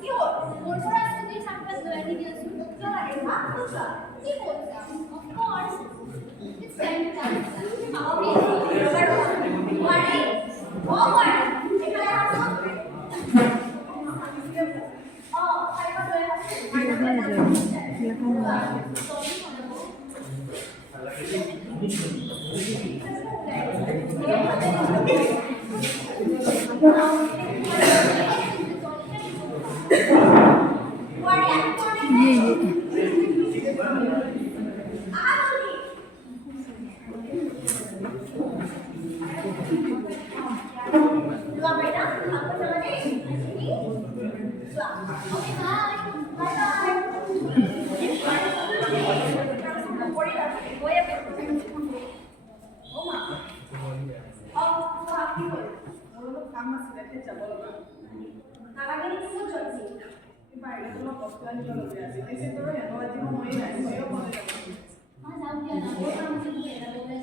কি হল ওর পর আজকে তুই সামনে দয়ানি দিয়েছিস তো আরে মা কি বলছিস অফ কোর্স ইটস টাইম আপনি ওয়ারি ও ওয়ারি এখানে আসো ও খাইবা দয়া আছে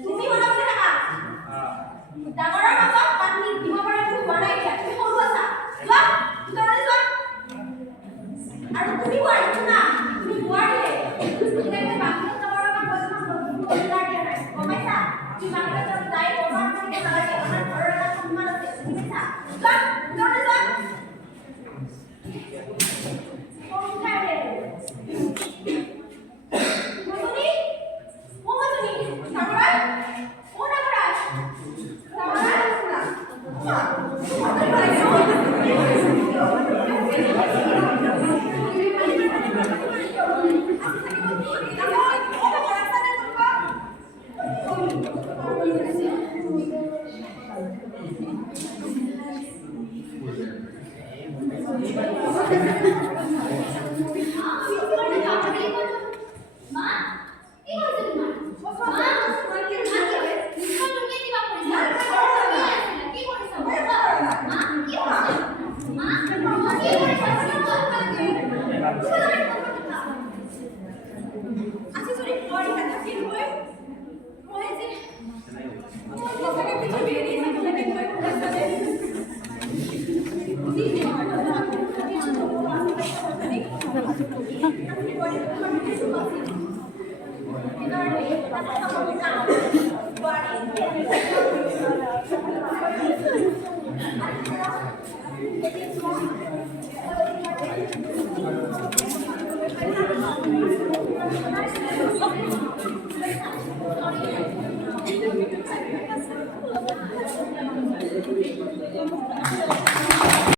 তুমি হলো না ডাঙৰৰ লগত পানী দিব পৰা তুমি বনাই দিয়া তুমি সৰু আছা যোৱা ভিতৰলৈ যোৱা আৰু তুমি নোৱাৰিছা না তুমি নোৱাৰিলে তুমি বাহিৰত যাবৰ কাৰণে বলছা দিয়া নাই কমাইছা তুমি বাহিৰত যাব যাই বজাৰ কৰিব নালাগে আমাৰ ঘৰৰ এটা সন্মান আছে বুজিছা যোৱা ভিতৰলৈ যোৱা